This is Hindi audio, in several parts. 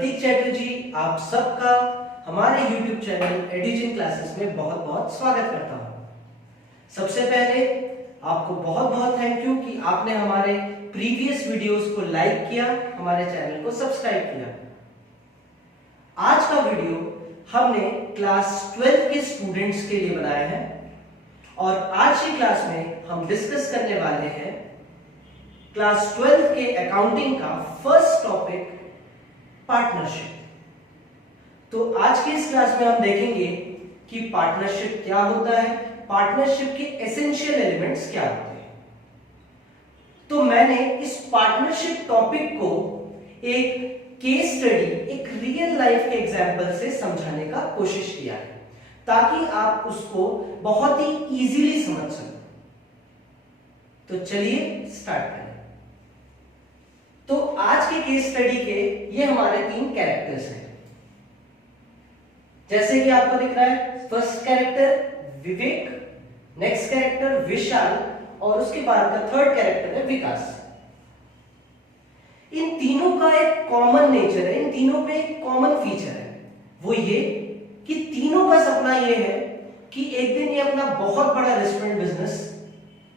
प्रतीक चैटर्जी आप सबका हमारे YouTube चैनल एडिजिन क्लासेस में बहुत बहुत स्वागत करता हूं। सबसे पहले आपको बहुत बहुत थैंक यू कि आपने हमारे प्रीवियस वीडियोस को लाइक किया, हमारे चैनल को सब्सक्राइब किया। आज का वीडियो हमने क्लास 12 के स्टूडेंट्स के लिए बनाया है और आज की क्लास में हम डिस्कस करने वाले हैं क्लास 12 के अकाउंटिंग का फर्स्ट टॉपिक पार्टनरशिप। तो आज की इस क्लास में हम देखेंगे कि पार्टनरशिप क्या होता है, पार्टनरशिप के एसेंशियल एलिमेंट्स क्या होते हैं। तो मैंने इस पार्टनरशिप टॉपिक को एक केस स्टडी, एक रियल लाइफ के एग्जांपल से समझाने का कोशिश किया है ताकि आप उसको बहुत ही इजीली समझ सकें। तो चलिए स्टार्ट करें। तो आज के केस स्टडी के ये हमारे 3 कैरेक्टर्स हैं, जैसे कि आपको दिख रहा है। फर्स्ट कैरेक्टर विवेक, नेक्स्ट कैरेक्टर विशाल और उसके बाद का थर्ड कैरेक्टर है विकास। इन तीनों का एक कॉमन नेचर है, इन तीनों पे एक कॉमन फीचर है, वो ये कि तीनों का सपना ये है कि एक दिन ये अपना बहुत बड़ा रेस्टोरेंट बिजनेस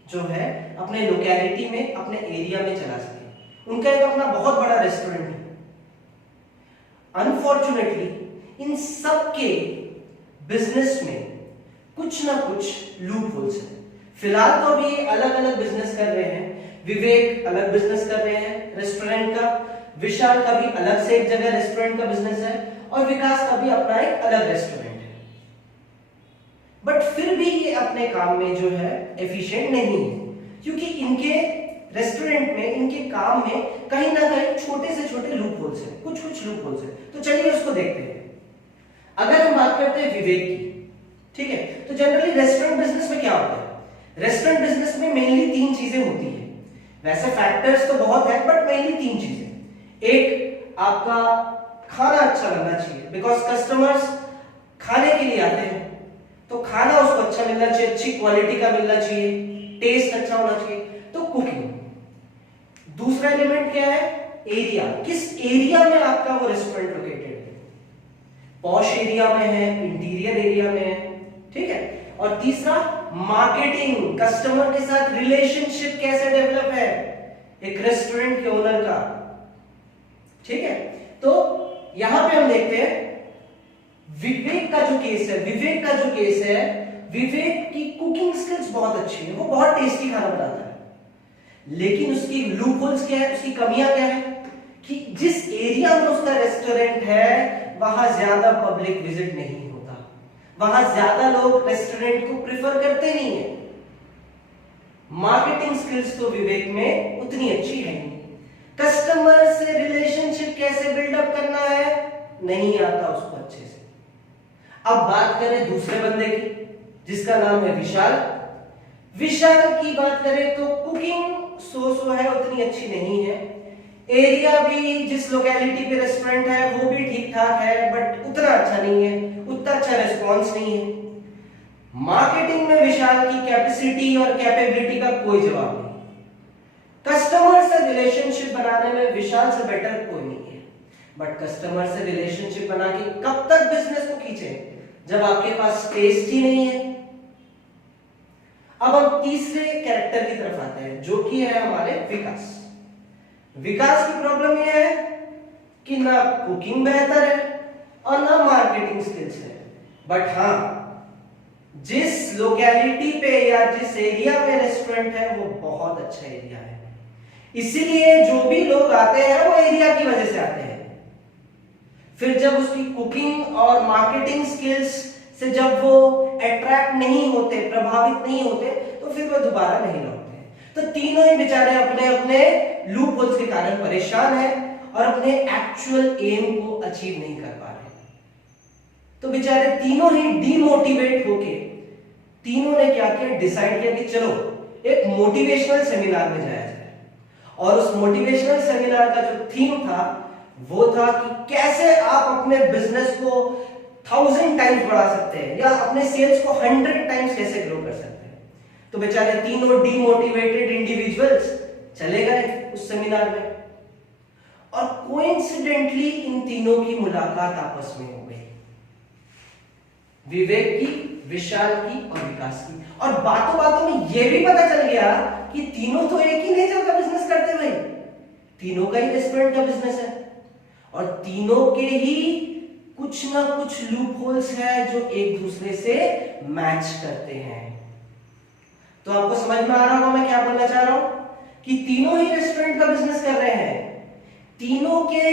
जो है अपने लोकेलिटी में, अपने एरिया में चला सके। उनका एक अपना बहुत बड़ा रेस्टोरेंट है। अनफॉर्चुनेटली इन सब के बिजनेस में कुछ ना कुछ लूप होल्स हैं। फिलहाल तो अभी ये अलग अलग बिजनेस कर रहे हैं। विवेक अलग बिजनेस कर रहे हैं रेस्टोरेंट का, विशाल का भी अलग से एक जगह रेस्टोरेंट का बिजनेस है और विकास का भी अपना एक अलग रेस्टोरेंट है। बट फिर भी ये अपने काम में जो है एफिशिएंट नहीं है, क्योंकि इनके रेस्टोरेंट में, इनके काम में कहीं ना कहीं छोटे से छोटे लूप होल्स हैं, कुछ लूप होल्स हैं। तो चलिए उसको देखते हैं। अगर हम बात करते हैं विवेक की, ठीक है, तो जनरली रेस्टोरेंट बिजनेस में क्या होता है? रेस्टोरेंट बिजनेस में मेनली 3 चीजें होती है। वैसे फैक्टर्स तो बहुत है बट मेनली 3 चीजें। एक, आपका खाना अच्छा बनना चाहिए, बिकॉज कस्टमर्स खाने के लिए आते हैं, तो खाना उसको अच्छा मिलना चाहिए, अच्छी क्वालिटी का मिलना चाहिए, टेस्ट अच्छा होना चाहिए, तो कुकिंग। दूसरा एलिमेंट क्या है? एरिया। किस एरिया में आपका वो रेस्टोरेंट लोकेटेड है? पॉश एरिया में है, इंटीरियर एरिया में है, ठीक है। और तीसरा मार्केटिंग, कस्टमर के साथ रिलेशनशिप कैसे डेवलप है एक रेस्टोरेंट के ओनर का, ठीक है। तो यहां पे हम देखते हैं विवेक का जो केस है, विवेक की कुकिंग स्किल्स बहुत अच्छी है, वो बहुत टेस्टी खाना बनाता है। लेकिन उसकी लूप होल्स क्या है, उसकी कमियां क्या है कि जिस एरिया में उसका रेस्टोरेंट है वहां ज्यादा पब्लिक विजिट नहीं होता, वहां ज्यादा लोग रेस्टोरेंट को प्रेफर करते नहीं है। मार्केटिंग स्किल्स तो विवेक में उतनी अच्छी है नहीं। कस्टमर से रिलेशनशिप कैसे बिल्डअप करना है नहीं आता उसको अच्छे से। अब बात करें दूसरे बंदे की, जिसका नाम है विशाल। विशाल की बात करें तो कुकिंग सो है, उतनी अच्छी नहीं है। एरिया भी, जिस लोकेलिटी पे रेस्टोरेंट है वो भी ठीक ठाक है बट उतना अच्छा नहीं है, उतना अच्छा रिस्पॉन्स नहीं है। मार्केटिंग में विशाल की कैपेसिटी और कैपेबिलिटी का कोई जवाब नहीं। कस्टमर से रिलेशनशिप बनाने में विशाल से बेटर कोई नहीं है। बट कस्टमर से रिलेशनशिप बना के कब तक बिजनेस को खींचे जब आपके पास टेस्ट ही नहीं है। अब हम तीसरे कैरेक्टर की तरफ आते हैं, जो कि है हमारे विकास। विकास की प्रॉब्लम यह है कि ना कुकिंग बेहतर है और ना मार्केटिंग स्किल्स है। बट हां, जिस लोकेलिटी पे या जिस एरिया में रेस्टोरेंट है वो बहुत अच्छा एरिया है, इसीलिए जो भी लोग आते हैं वो एरिया की वजह से आते हैं। फिर जब उसकी कुकिंग और मार्केटिंग स्किल्स से जब वो अट्रैक्ट नहीं होते, प्रभावित नहीं होते, तो फिर वो दोबारा नहीं लौटते। तो तीनों ही बेचारे अपने अपने लूप होल्स के कारण परेशान हैं और अपने एक्चुअल एम को अचीव नहीं कर पा रहे। तो बेचारे तीनों ही डीमोटिवेट होके, तीनों ने क्या किया, डिसाइड किया कि चलो एक मोटिवेशनल सेमिनार में जाया जाए। और उस मोटिवेशनल सेमिनार का जो थीम था वो था कि कैसे आप अपने बिजनेस को 1000 टाइम्स बढ़ा सकते हैं या अपने सेल्स को 100 टाइम्स कैसे ग्रो कर सकते हैं। तो बेचारे तीनों डीमोटिवेटेड इंडिविजुअल्स चले गए उस सेमिनार में और कोइंसिडेंटली इन तीनों की मुलाकात आपस में हो गई, विवेक की, विशाल की और विकास की। और बातों बातों में यह भी पता चल गया कि तीनों तो एक ही नेचर का बिजनेस करते भाई, तीनों का ही रेस्टोरेंट का बिजनेस है और तीनों के ही कुछ ना कुछ लूप होल्स है जो एक दूसरे से मैच करते हैं। तो आपको समझ में आ रहा होगा मैं क्या बोलना चाह रहा हूं कि तीनों ही रेस्टोरेंट का बिजनेस कर रहे हैं, तीनों के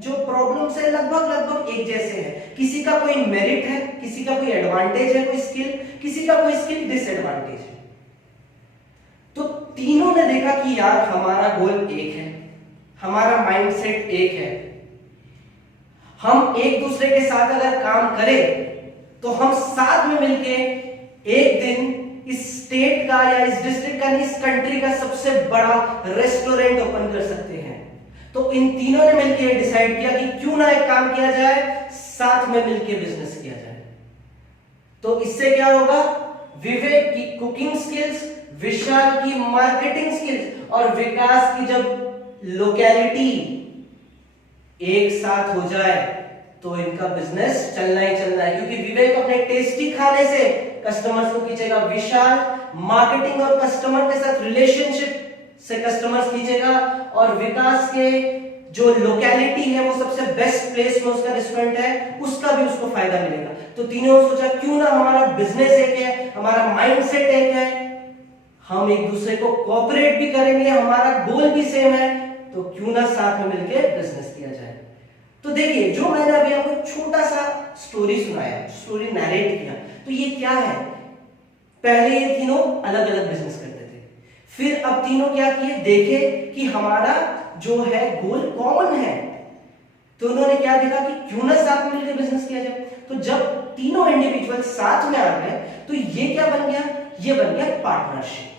जो प्रॉब्लम्स है लगभग एक जैसे हैं। किसी का कोई मेरिट है, किसी का कोई एडवांटेज है, कोई स्किल, किसी का कोई स्किल डिसएडवांटेज है। तो तीनों ने देखा कि यार हमारा गोल एक है, हमारा माइंडसेट एक है, हम एक दूसरे के साथ अगर काम करें तो हम साथ में मिलके एक दिन इस स्टेट का या इस डिस्ट्रिक्ट का, इस कंट्री का सबसे बड़ा रेस्टोरेंट ओपन कर सकते हैं। तो इन तीनों ने मिलकर डिसाइड किया कि क्यों ना एक काम किया जाए, साथ में मिलकर बिजनेस किया जाए। तो इससे क्या होगा, विवेक की कुकिंग स्किल्स, विशाल की मार्केटिंग स्किल्स और विकास की जब लोकेलिटी एक साथ हो जाए तो इनका बिजनेस चलना ही चलना है। क्योंकि विवेक अपने टेस्टी खाने से कस्टमर्स को खींचेगा, विशाल मार्केटिंग और कस्टमर के साथ रिलेशनशिप से कस्टमर्स खींचेगा और विकास के जो लोकेलिटी है वो सबसे बेस्ट प्लेस में उसका रेस्टोरेंट है, उसका भी उसको फायदा मिलेगा। तो तीनों ने सोचा क्यों ना हमारा बिजनेस एक है, हमारा माइंडसेट एक है, हम एक दूसरे को कोऑपरेट भी करेंगे, हमारा गोल भी सेम है, तो क्यों ना साथ में मिलकर बिजनेस किया जाए। तो देखिए जो मैंने अभी आपको छोटा सा स्टोरी सुनाया, स्टोरी नैरेट किया, तो ये क्या है, पहले ये तीनों अलग अलग बिजनेस करते थे, फिर अब तीनों क्या किए, देखे कि हमारा जो है गोल कॉमन है, तो उन्होंने क्या देखा कि क्यों ना साथ में मिलकर बिजनेस किया जाए। तो जब तीनों इंडिविजुअल साथ में आ गए तो ये क्या बन गया, ये बन गया पार्टनरशिप।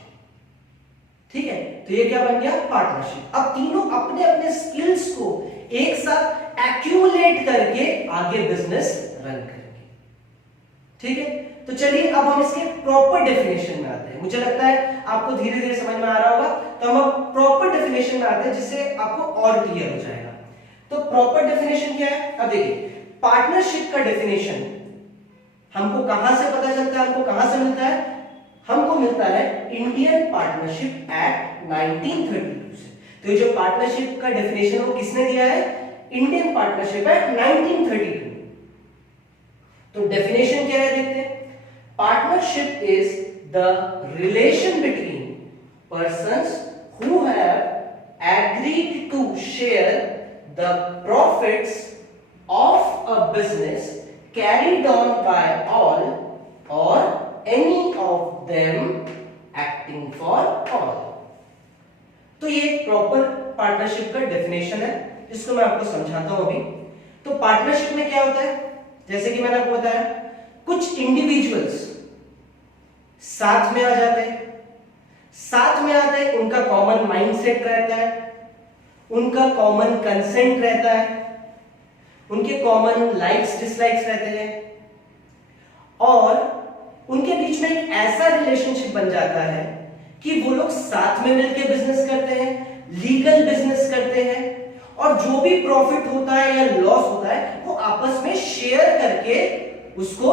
ठीक है, तो ये क्या बन गया, पार्टनरशिप। अब तीनों अपने अपने स्किल्स को एक साथ एक्यूमुलेट करके आगे बिजनेस रन करेंगे। ठीक है, तो चलिए अब हम इसके प्रॉपर डेफिनेशन में आते हैं। मुझे लगता है आपको धीरे धीरे समझ में आ रहा होगा, तो हम अब प्रॉपर डेफिनेशन में आते हैं जिससे आपको और क्लियर हो जाएगा। तो प्रॉपर डेफिनेशन क्या है, अब देखिए पार्टनरशिप का डेफिनेशन हमको कहां से पता चलता है, हमको कहां से मिलता है, हमको मिलता है इंडियन पार्टनरशिप एक्ट 1932 से। तो ये जो पार्टनरशिप का डेफिनेशन वो किसने दिया है, इंडियन पार्टनरशिप एक्ट 1932। तो डेफिनेशन क्या है देखते हैं, partnership is the relation between persons who have agreed to share the profits of a business carried on by all or any of them acting for all। तो ये प्रॉपर पार्टनरशिप का डेफिनेशन है, इसको मैं आपको समझाता हूं अभी। तो पार्टनरशिप में क्या होता है, जैसे कि मैंने आपको बताया, कुछ इंडिविजुअल्स साथ में आ जाते हैं, साथ में आते हैं, उनका कॉमन माइंडसेट रहता है, उनका कॉमन कंसेंट रहता है, उनके कॉमन लाइक्स डिसलाइक्स रहते हैं और उनके बीच में एक ऐसा रिलेशनशिप बन जाता है कि वो लोग साथ में मिलकर बिजनेस करते हैं, लीगल बिजनेस करते हैं और जो भी प्रॉफिट होता है या लॉस होता है वो आपस में शेयर करके उसको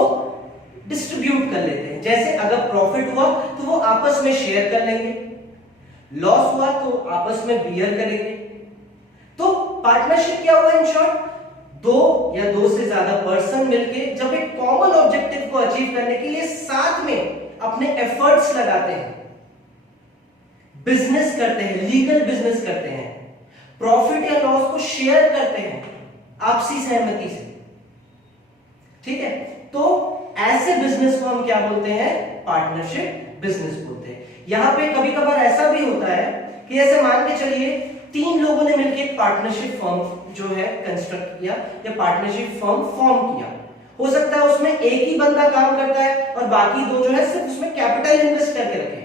डिस्ट्रीब्यूट कर लेते हैं। जैसे अगर प्रॉफिट हुआ तो वो आपस में शेयर कर लेंगे, लॉस हुआ तो आपस में बियर करेंगे। तो पार्टनरशिप क्या हुआ, इन शॉर्ट दो या दो से ज्यादा पर्सन मिलके जब एक कॉमन ऑब्जेक्टिव को अचीव करने के लिए साथ में अपने एफर्ट्स लगाते हैं, बिजनेस करते हैं, लीगल बिजनेस करते हैं, प्रॉफिट या लॉस को शेयर करते हैं आपसी सहमति से। ठीक है, तो ऐसे बिजनेस को हम क्या बोलते हैं, पार्टनरशिप बिजनेस बोलते हैं। यहां पे कभी कभार ऐसा भी होता है कि ऐसे मान के चलिए तीन लोगों ने मिलकर एक पार्टनरशिप फर्म जो है कंस्ट्रक्ट किया या पार्टनरशिप फर्म फॉर्म किया। हो सकता है उसमें एक ही बंदा काम करता है और बाकी दो जो है सिर्फ उसमें कैपिटल इन्वेस्ट करके रखे,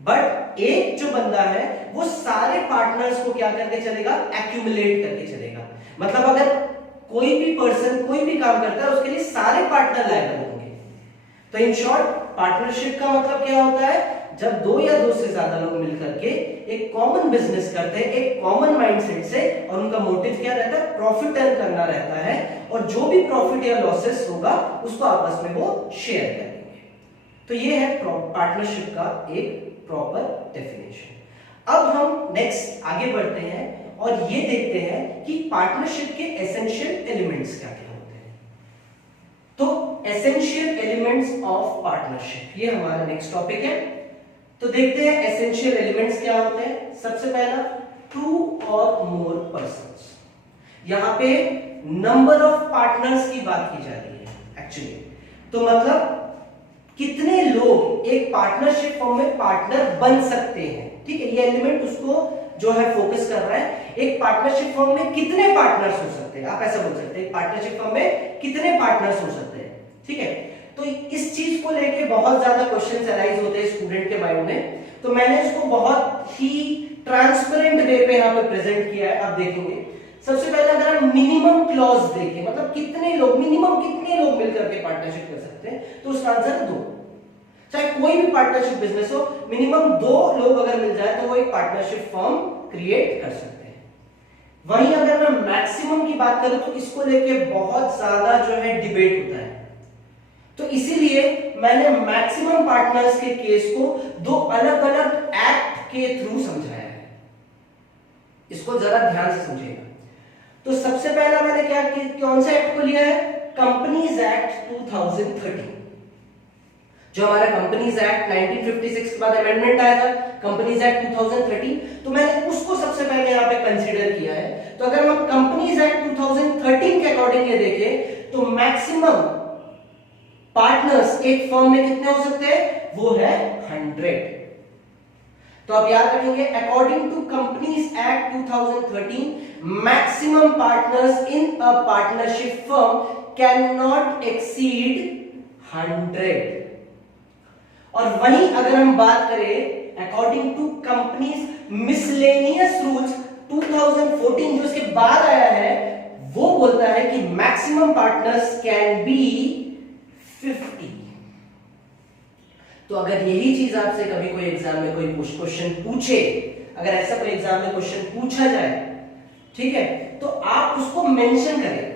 बट एक जो बंदा है वो सारे पार्टनर्स को क्या करके चलेगा, एक्यूमुलेट करके चलेगा। मतलब अगर कोई भी पर्सन कोई भी काम करता है उसके लिए सारे पार्टनर लायबल होंगे। तो इन शॉर्ट पार्टनरशिप का मतलब क्या होता है, जब दो या दो से ज्यादा लोग मिलकर के एक कॉमन बिजनेस करते हैं एक कॉमन माइंडसेट से, और उनका मोटिव क्या रहता है, प्रॉफिट अर्न करना रहता है, और जो भी प्रॉफिट या लॉसेस होगा उसको आपस में वो शेयर करेंगे। तो ये है पार्टनरशिप का एक प्रॉपर डेफिनेशन। अब हम नेक्स्ट आगे बढ़ते हैं और ये देखते हैं कि पार्टनरशिप के एसेंशियल एलिमेंट्स क्या क्या होते हैं। तो एसेंशियल एलिमेंट्स ऑफ पार्टनरशिप, ये हमारा नेक्स्ट टॉपिक है। तो देखते हैं एसेंशियल एलिमेंट्स क्या होते हैं। सबसे पहला, 2 और मोर पर्सन्स। यहां पे नंबर ऑफ पार्टनर्स की बात की जा रही है एक्चुअली। तो मतलब कितने लोग एक पार्टनरशिप फॉर्म में पार्टनर बन सकते हैं, ठीक है। ये एलिमेंट उसको जो है फोकस कर रहा है। एक पार्टनरशिप फॉर्म में कितने पार्टनर्स हो सकते हैं, आप ऐसा बोल सकते हैं, एक पार्टनरशिप फॉर्म में कितने पार्टनर्स हो सकते हैं, ठीक है। तो इस चीज को लेके बहुत ज्यादा क्वेश्चंस अराइज होते हैं स्टूडेंट के माइंड में। तो मैंने इसको बहुत ही ट्रांसपेरेंट वे पे यहाँ पे प्रेजेंट किया है, आप देखेंगे। सबसे पहले अगर हम मिनिमम क्लॉज देखें, मतलब कितने लोग, मिनिमम कितने लोग मिलकर के पार्टनरशिप कर सकते हैं, तो उसका आंसर 2। चाहे कोई भी पार्टनरशिप बिजनेस हो, मिनिमम 2 लोग अगर मिल जाए तो वो एक पार्टनरशिप फर्म क्रिएट कर सकते हैं। वहीं अगर मैं मैक्सिमम की बात करूं तो इसको लेके बहुत ज्यादा जो है डिबेट होता है। तो इसीलिए मैंने मैक्सिमम पार्टनर्स के केस को 2 अलग अलग एक्ट के थ्रू समझाया है। इसको जरा ध्यान से समझिएगा। तो सबसे पहला मैंने क्या, कौन सा एक्ट को लिया है, कंपनीज एक्ट 2013। जो हमारा कंपनीज एक्ट 1956 के बाद अमेंडमेंट आया था, कंपनीज एक्ट 2013, तो मैंने उसको सबसे पहले यहां पे कंसीडर किया है। तो अगर हम कंपनीज एक्ट 2013 के अकॉर्डिंग ये देखें तो मैक्सिमम पार्टनर्स एक फर्म में कितने हो सकते हैं, वो है 100। तो आप याद रखेंगे, according to companies act 2013, maximum partners in a partnership firm can not exceed 100। और वहीं अगर हम बात करें according to companies miscellaneous rules 2014, जो इसके बाद आया है, वो बोलता है कि मैक्सिमम पार्टनर्स कैन बी 50। तो अगर यही चीज आपसे कभी कोई एग्जाम में कोई क्वेश्चन पूछे, अगर ऐसा कोई एग्जाम में क्वेश्चन पूछा जाए, ठीक है, तो आप उसको मेंशन करें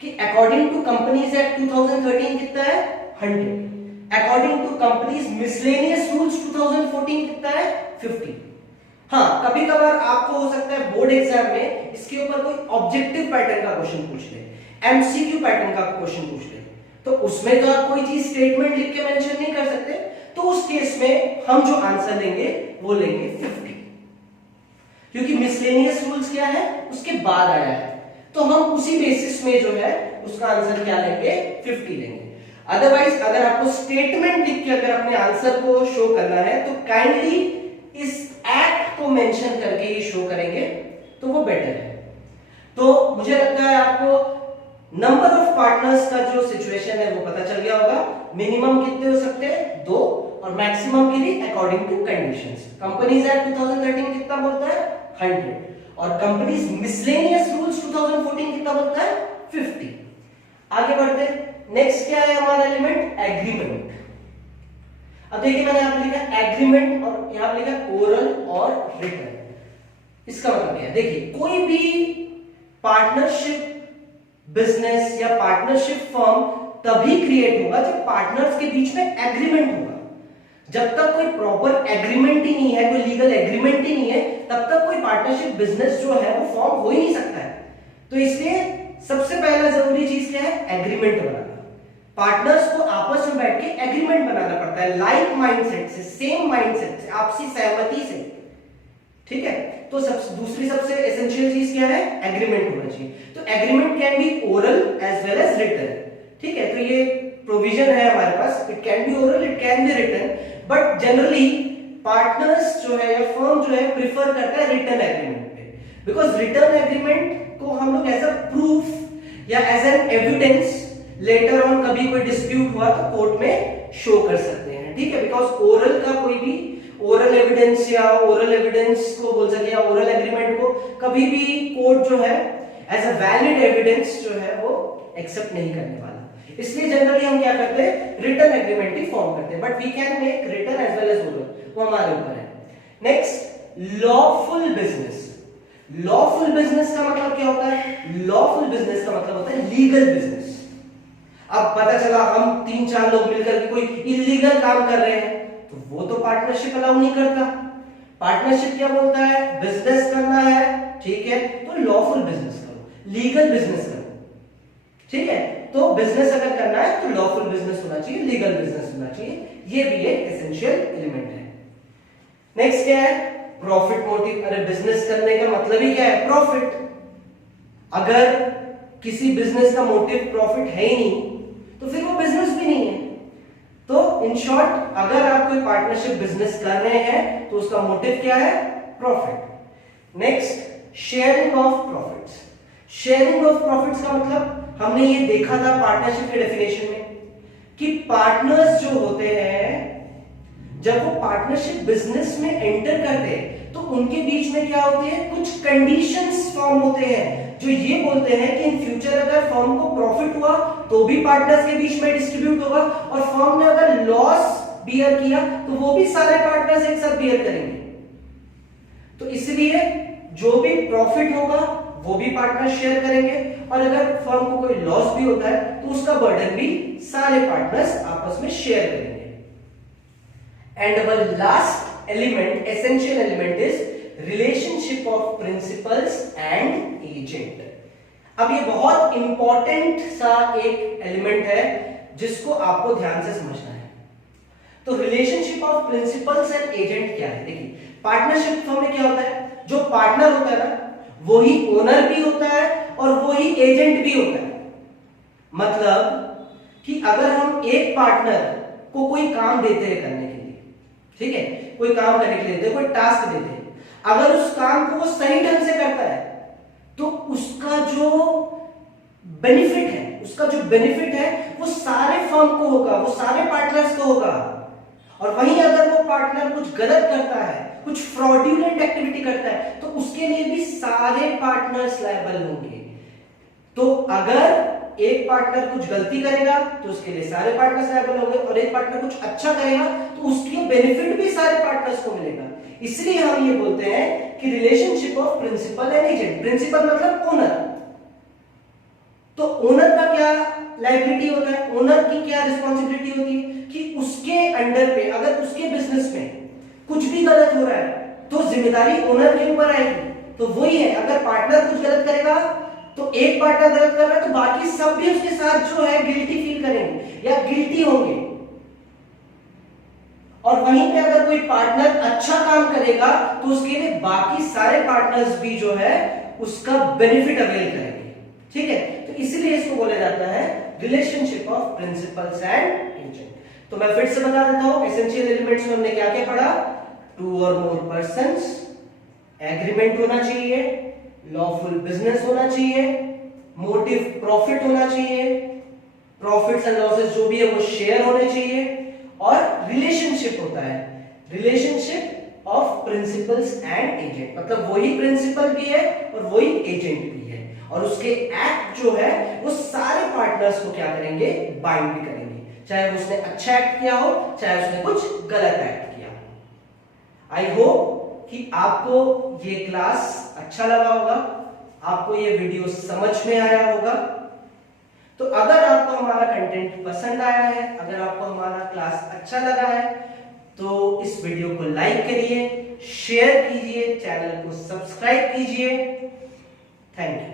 कि अकॉर्डिंग टू कंपनीज एक्ट 2013 कितना है, 100। According to companies miscellaneous rules 2014 कितना है, 50। हाँ, कभी कभार आपको हो सकता है बोर्ड एग्जाम में इसके ऊपर कोई ऑब्जेक्टिव पैटर्न का क्वेश्चन पूछ ले, एमसीक्यू पैटर्न का क्वेश्चन पूछ ले, तो उसमें तो आप कोई चीज स्टेटमेंट लिख के मेंशन नहीं कर सकते। तो उस केस में हम जो आंसर लेंगे वो लेंगे 50, क्योंकि मिसलेनियस रूल्स क्या है, उसके बाद आया है। तो हम उसी बेसिस में जो है उसका आंसर क्या लेंगे, 50 लेंगे। अदरवाइज अगर आपको स्टेटमेंट लिख के अगर अपने आंसर को शो करना है तो काइंडली इस एक्ट को मेंशन करके ही शो करेंगे, तो वो बेटर है। तो मुझे लगता है आपको नंबर ऑफ पार्टनर्स का जो सिचुएशन है वो पता चल गया होगा। मिनिमम कितने हो सकते हैं, 2, और मैक्सिमम के लिए according to conditions. Companies act 2013 कितना बोलता है, 100, और कंपनीज मिसलेनियस रूल्स 2014 कितना बोलता है, 50। आगे बढ़ते हैं। नेक्स्ट क्या है हमारा एलिमेंट, एग्रीमेंट। अब देखिए मैंने यहां पे लिखा एग्रीमेंट और यहां पे लिखा ओरल और रिटन। इसका मतलब क्या है, देखिए कोई भी पार्टनरशिप बिजनेस या पार्टनरशिप फर्म तभी क्रिएट होगा जब पार्टनर्स के बीच में एग्रीमेंट होगा। जब तक कोई प्रॉपर एग्रीमेंट ही नहीं है, कोई लीगल एग्रीमेंट ही नहीं है, तब तक कोई पार्टनरशिप बिजनेस जो है वो फॉर्म हो ही नहीं सकता है। तो इसलिए सबसे पहला जरूरी चीज क्या है, एग्रीमेंट बनाना। पार्टनर्स को आपस में बैठ के एग्रीमेंट बनाना पड़ता है, लाइक माइंडसेट से, सेम माइंडसेट से, आपसी सहमति से, ठीक है। तो दूसरी सबसे एसेंशियल चीज क्या है, एग्रीमेंट होना चाहिए। तो agreement can be oral as well as written, ठीक है। तो ये प्रोविजन है हमारे पास, it can be oral, it can be written, but generally partners जो है या फर्म जो है प्रिफर करता है रिटन एग्रीमेंट पे, बिकॉज रिटन एग्रीमेंट को हम लोग एज अ प्रूफ या as an evidence later on कभी कोई डिस्प्यूट हुआ तो कोर्ट में शो कर सकते हैं, ठीक है। बिकॉज ओरल का कोई भी ओरल एविडेंस या ओरल एविडेंस को बोल सके या ओरल एग्रीमेंट को कभी भी कोर्ट जो है एज अ वैलिड एविडेंस जो है वो एक्सेप्ट नहीं करने वाला। इसलिए जनरली हम क्या करते हैं, रिटन एग्रीमेंट ही फॉर्म करते हैं, but we can make written as well as oral, वो हमारे ऊपर है। Next, lawful business. Lawful business का मतलब क्या होता है? लॉफुल बिजनेस का मतलब होता है लीगल बिजनेस। अब पता चला हम 3-4 लोग मिलकर के कोई इलीगल काम कर रहे हैं, तो वो तो पार्टनरशिप अलाउ नहीं करता। पार्टनरशिप क्या बोलता है? बिजनेस करना है, ठीक है, तो लॉफुल बिजनेस करो, लीगल बिजनेस करो, ठीक है। तो बिजनेस अगर करना है तो लॉफुल बिजनेस होना चाहिए, लीगल बिजनेस होना चाहिए, ये भी एक एसेंशियल एलिमेंट है। नेक्स्ट क्या है? Profit motive. अरे बिजनेस करने का मतलब ही क्या है? प्रॉफिट। अगर किसी बिजनेस का मोटिव प्रॉफिट है ही नहीं तो फिर वो बिजनेस भी नहीं है। तो इन शॉर्ट, अगर आप कोई पार्टनरशिप बिजनेस कर रहे हैं तो उसका मोटिव क्या है? Profit. Next, sharing of profits. Sharing of profits का मतलब हमने ये देखा था पार्टनरशिप के डेफिनेशन में कि पार्टनर्स जो होते हैं, जब वो पार्टनरशिप बिजनेस में एंटर करते हैं तो उनके बीच में क्या होती है? कुछ कंडीशंस फॉर्म होते हैं जो ये बोलते हैं कि इन फ्यूचर अगर फर्म को प्रॉफिट हुआ तो भी पार्टनर्स के बीच में डिस्ट्रीब्यूट होगा, और फर्म ने अगर लॉस बियर किया तो वो भी सारे पार्टनर्स एक साथ बियर करेंगे। तो इसलिए जो भी प्रॉफिट होगा वो भी पार्टनर शेयर करेंगे, और अगर फर्म को कोई लॉस भी होता है तो उसका बर्डन भी सारे पार्टनर्स आपस में शेयर करेंगे। And our last element, essential element is relationship of principles and agent. अब ये बहुत इंपॉर्टेंट सा एक एलिमेंट है जिसको आपको ध्यान से समझना है। तो relationship of principles and agent क्या है? देखिए, पार्टनरशिप फर्म में क्या होता है? जो पार्टनर होता है ना, वही ओनर भी होता है और वही एजेंट भी होता है। मतलब कि अगर हम एक पार्टनर को कोई काम देते हैं करने के लिए, ठीक है, कोई काम करने के लिए देते हैं, कोई टास्क देते हैं, अगर उस काम को वो सही ढंग से करता है तो उसका जो बेनिफिट है वो सारे फर्म को होगा, वो सारे पार्टनर्स को होगा। और वहीं अगर वो पार्टनर कुछ गलत करता है, कुछ फ्रॉड्यूलेंट एक्टिविटी करता है, तो उसके लिए भी सारे पार्टनर्स लायबल होंगे। तो अगर एक पार्टनर कुछ गलती करेगा तो उसके लिए सारे पार्टनर्स लायबल होंगे, और एक पार्टनर कुछ अच्छा करेगा तो उसकी बेनिफिट भी सारे पार्टनर्स को मिलेगा। इसलिए हम ये बोलते हैं कि relationship of principal and agent. Principal मतलब ओनर, तो ओनर का क्या लायबिलिटी होता है, ओनर की क्या रिस्पॉन्सिबिलिटी होती है कि उसके अंडर पे अगर उसके बिजनेस में कुछ भी गलत हो रहा है तो जिम्मेदारी ओनर के ऊपर आएगी। तो वही है, अगर पार्टनर कुछ गलत करेगा तो एक पार्टनर गलत कर रहा है तो बाकी सब भी उसके साथ जो है गिल्टी फील करेंगे या गिल्टी होंगे। और वहीं पे अगर कोई पार्टनर अच्छा काम करेगा तो उसके लिए बाकी सारे पार्टनर्स भी जो है उसका बेनिफिट अवेल करेंगे, ठीक है। तो इसलिए इसको बोला जाता है relationship of principles and agent. तो मैं फिर से बता देता हूं, एसेंशियल एलिमेंट्स में हमने क्या क्या पढ़ा? 2 और मोर पर्संस, एग्रीमेंट होना चाहिए, लॉफुल बिजनेस होना चाहिए, मोटिव प्रॉफिट होना चाहिए, प्रॉफिट्स एंड लॉसेस जो भी है वो शेयर होने चाहिए, और रिलेशनशिप होता है, relationship of principles and agent, मतलब वही प्रिंसिपल भी है और वही एजेंट भी है, और उसके एक्ट जो है वो सारे पार्टनर्स को क्या करेंगे? बाइंड भी करेंगे, चाहे उसने अच्छा एक्ट किया हो, चाहे उसने कुछ गलत एक्ट किया हो। आई होप कि आपको ये क्लास अच्छा लगा होगा, आपको ये वीडियो समझ में आया होगा। तो अगर आपको हमारा कंटेंट पसंद आया है, अगर आपको हमारा क्लास अच्छा लगा है, तो इस वीडियो को लाइक करिए, शेयर कीजिए, चैनल को सब्सक्राइब कीजिए। Thank you.